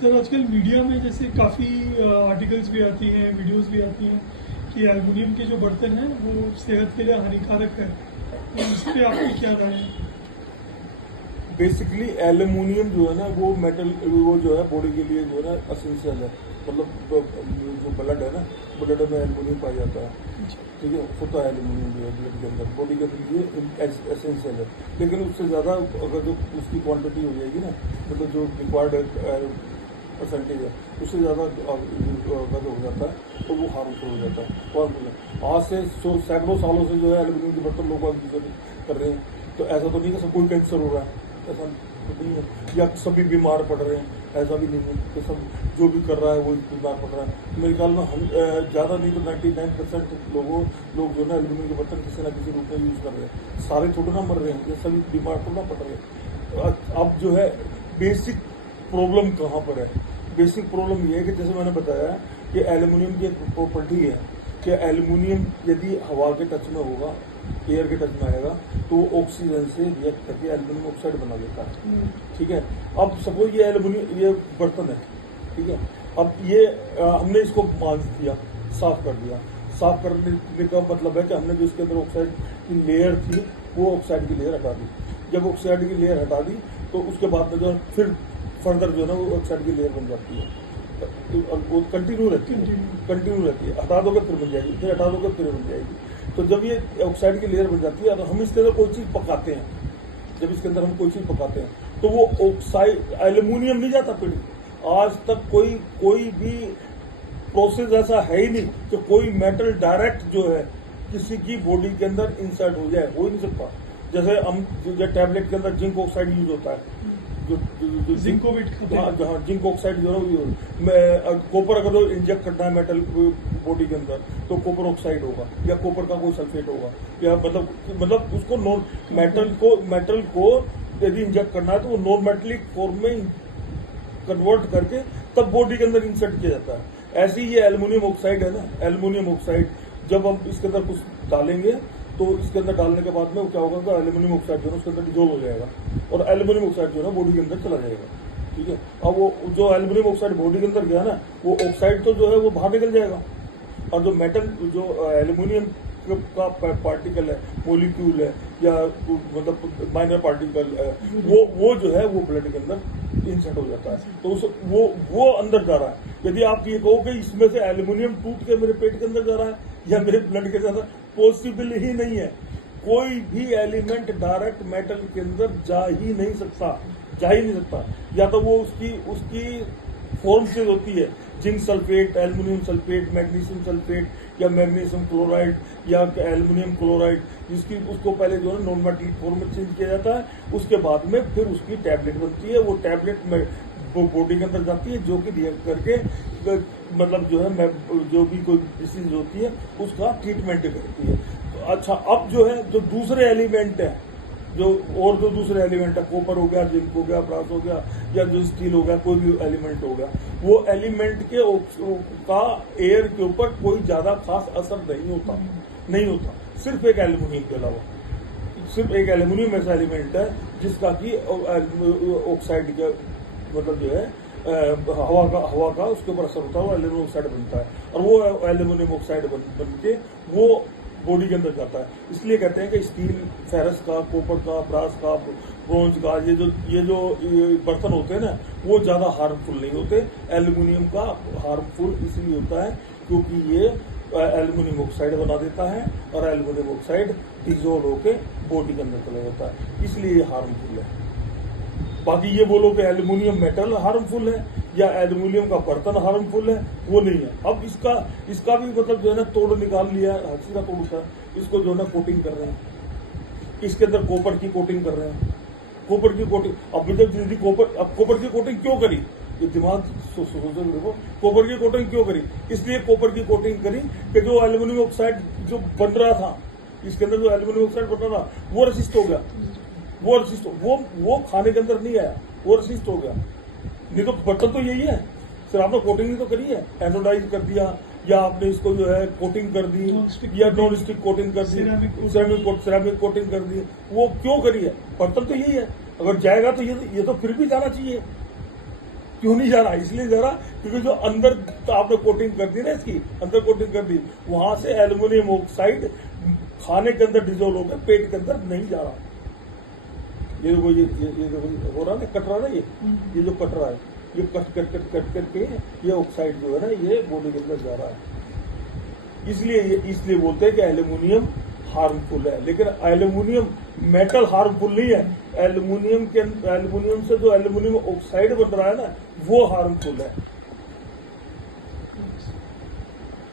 Sir आजकल media में जैसे काफ़ी आर्टिकल्स भी आती हैं, वीडियोस भी आती हैं कि एल्युमिनियम के जो बर्तन हैं वो सेहत के लिए हानिकारक है। तो इस पे आपकी क्या राय है? बेसिकली एल्युमिनियम जो है ना वो मेटल वो जो है बॉडी के लिए जो है ना असेंशियल है। मतलब जो ब्लड है ना, ब्लड में एल्युमिनियम पाया जाता है। ठीक है, होता है एल्युमिनियम जो है ब्लड के अंदर, बॉडी के लिए एसेंशियल है। लेकिन उससे ज़्यादा अगर जो उसकी क्वांटिटी हो जाएगी ना, मतलब जो रिक्वायर्ड परसेंटेज है उससे ज़्यादा अगर हो जाता है तो वो हार्मफुल हो जाता है, हार्मफुल है। आज से सैकड़ों सालों से जो है एल्युमिनियम के बर्तन लोग यूज कर रहे हैं, तो ऐसा तो नहीं कि सब कोई कैंसर हो रहा है, ऐसा तो नहीं है, या सभी बीमार पड़ रहे हैं, ऐसा भी नहीं है कि सब जो भी कर रहा है वो बीमार पड़ रहा है। मेरे ख्याल में हम ज़्यादा नहीं तो 99% लोग जो है ना एल्युमिनियम के बर्तन किसी ना किसी रूप में यूज़ कर रहे हैं। सारे थोड़ा ना मर रहे हैं, ये सभी बीमार थोड़ा पड़ रहे हैं। अब जो है बेसिक प्रॉब्लम कहाँ पर है? बेसिक प्रॉब्लम ये है कि जैसे मैंने बताया कि एल्युमिनियम की एक प्रॉपर्टी है कि एल्युमिनियम यदि हवा के टच में होगा, एयर के टच में आएगा, तो वो ऑक्सीजन से रिएक्ट करके एल्युमिनियम ऑक्साइड बना देता है। ठीक है, अब सपोज ये एल्युमिनियम ये बर्तन है, ठीक है, अब ये हमने इसको मांझ दिया, साफ कर दिया। साफ करने का मतलब है कि हमने जो इसके अंदर ऑक्साइड की लेयर थी वो ऑक्साइड की लेयर हटा दी। जब ऑक्साइड की लेयर हटा दी तो उसके बाद में जो फिर फर्दर जो है ना वो ऑक्साइड की लेयर बन जाती है, तो वो कंटिन्यू रहती है। हटा दोगे फिर बन जाएगी, फिर हटा दोगे फिर बन जाएगी। तो जब ये ऑक्साइड की लेयर बन जाती है तो हम इसके अंदर कोई चीज़ पकाते हैं, जब इसके अंदर हम कोई चीज़ पकाते हैं तो वो ऑक्साइड एल्युमिनियम नहीं जाता पिंड। आज तक कोई भी प्रोसेस ऐसा है ही नहीं कि कोई मेटल डायरेक्ट जो है किसी की बॉडी के अंदर इंसर्ट हो जाए, हो ही नहीं सकता। जैसे हम जो टैबलेट के अंदर जिंक ऑक्साइड यूज होता है, जो जिंकोविट हाँ जिंक ऑक्साइड जो है कॉपर अगर इंजेक्ट करना है मेटल बॉडी के अंदर तो कॉपर ऑक्साइड होगा या कॉपर का कोई सल्फेट होगा, या मतलब उसको मेटल को यदि इंजेक्ट करना है तो वो नॉन मेटेलिक फॉर्म में कन्वर्ट करके तब बॉडी के अंदर इंसर्ट किया जाता है। ऐसे ही ये एल्युमिनियम ऑक्साइड है ना, एल्युमिनियम ऑक्साइड जब हम इसके अंदर कुछ डालेंगे तो इसके अंदर डालने के बाद में क्या होगा तो एल्युमिनियम ऑक्साइड जो है उसके अंदर डिजोल्व हो जाएगा और एल्युमिनियम ऑक्साइड जो है बॉडी के अंदर चला जाएगा। ठीक है, अब वो जो एल्युमिनियम ऑक्साइड बॉडी के अंदर गया ना, वो ऑक्साइड तो जो है वो बाहर निकल जाएगा, और जो मेटल जो एल्युमिनियम का पार्टिकल है, मोलिक्यूल है, या मतलब माइनर पार्टिकल है, वो जो है वो ब्लड के अंदर इंसर्ट हो जाता है, तो उस वो अंदर जा रहा है। यदि आप ये कहो कि इसमें से एल्युमिनियम टूट के मेरे पेट के अंदर जा रहा है या मेरे ब्लड के अंदर, पॉसिबल ही नहीं है। कोई भी एलिमेंट डायरेक्ट मेटल के अंदर जा ही नहीं सकता। या तो वो उसकी फॉर्म से होती है, zinc sulphate, aluminium sulphate, magnesium sulphate, या मैग्नीशियम क्लोराइड, या एल्युमिनियम क्लोराइड, जिसकी उसको पहले जो है नॉन मेटेलिक फॉर्म में चेंज किया जाता है, उसके बाद में फिर उसकी टैबलेट बनती है। वो टैबलेट में बॉडी के अंदर जाती है जो कि रिएक्ट करके मतलब जो है जो भी कोई डिसीज होती है उसका ट्रीटमेंट करती है। तो अच्छा, अब जो है जो दूसरे एलिमेंट है जो दूसरे एलिमेंट है, कॉपर हो गया, जिंक हो गया, ब्रास हो गया, या जो स्टील हो गया, कोई भी एलिमेंट हो गया, वो एलिमेंट के का एयर के ऊपर कोई ज्यादा खास असर नहीं होता। सिर्फ एक एल्युमिनियम के अलावा, सिर्फ एक एल्युमिनियम ऐसा एलिमेंट है जिसका कि ऑक्साइड का मतलब जो है हवा का उसके ऊपर असर होता है, वो एल्युमिनियम ऑक्साइड बनता है, और वो एल्युमिनियम ऑक्साइड बन के वो बॉडी के अंदर जाता है। इसलिए कहते हैं कि स्टील, फेरस का, कॉपर का, ब्रास का, ब्रोंज का, ये जो बर्तन होते हैं ना, वो ज्यादा हार्मफुल नहीं होते। एल्युमिनियम का हार्मफुल इसलिए होता है क्योंकि ये एल्युमिनियम ऑक्साइड बना देता है, और एल्युमिनियम ऑक्साइड डिजोल्व होकर बॉडी के अंदर चला जाता है, इसलिए ये हार्मफुल है। बाकी ये बोलो कि एल्युमिनियम मेटल हार्मफुल है या एल्युमिनियम का बर्तन हार्मफुल है, वो नहीं है। अब इसका भी मतलब जो है ना तोड़ निकाल लिया, हंसी का तोड़ था, इसको जो है ना कोटिंग कर रहे हैं, इसके अंदर कॉपर की कोटिंग कर रहे हैं, कॉपर की कोटिंग। अब जब कॉपर की कोटिंग क्यों करी, ये दिमाग देखो, कॉपर की कोटिंग क्यों करी? इसलिए कॉपर की कोटिंग करी कि जो एल्युमिनियम ऑक्साइड जो बन रहा था, इसके अंदर जो एल्युमिनियम ऑक्साइड बन रहा था वो रसिस्ट हो गया, वो खाने के अंदर नहीं आया, वो रसिस्ट हो गया। नहीं तो बर्तन तो यही है, सिर्फ आपने कोटिंग नहीं तो करी है, एनोडाइज कर दिया, या आपने इसको जो है कोटिंग कर दी, या नॉन स्टिक कोटिंग कर दी, सिरेमिक कोटिंग कर दी। वो क्यों करी है? बर्तन तो यही है, अगर जाएगा तो ये तो फिर भी जाना चाहिए। क्यों नहीं जा रहा? इसलिए जा रहा क्योंकि जो अंदर तो आपने कोटिंग कर दी ना, इसकी अंदर कोटिंग कर दी, वहां से एल्यूमिनियम ऑक्साइड खाने के अंदर डिजोल्व होकर पेट के अंदर नहीं जा रहा। ये देखो ये देखो हो रहा ना, कट रहा ना, ये जो कट रहा है, ये कट करके ये ऑक्साइड जो है ना, ये बॉडी के अंदर जा रहा है। इसलिए बोलते हैं कि एल्यूमिनियम हार्मफुल है, लेकिन एल्यूमिनियम मेटल हार्मफुल नहीं है। एल्यूमिनियम से जो एल्यूमिनियम ऑक्साइड बन रहा है ना, वो हार्मफुल है।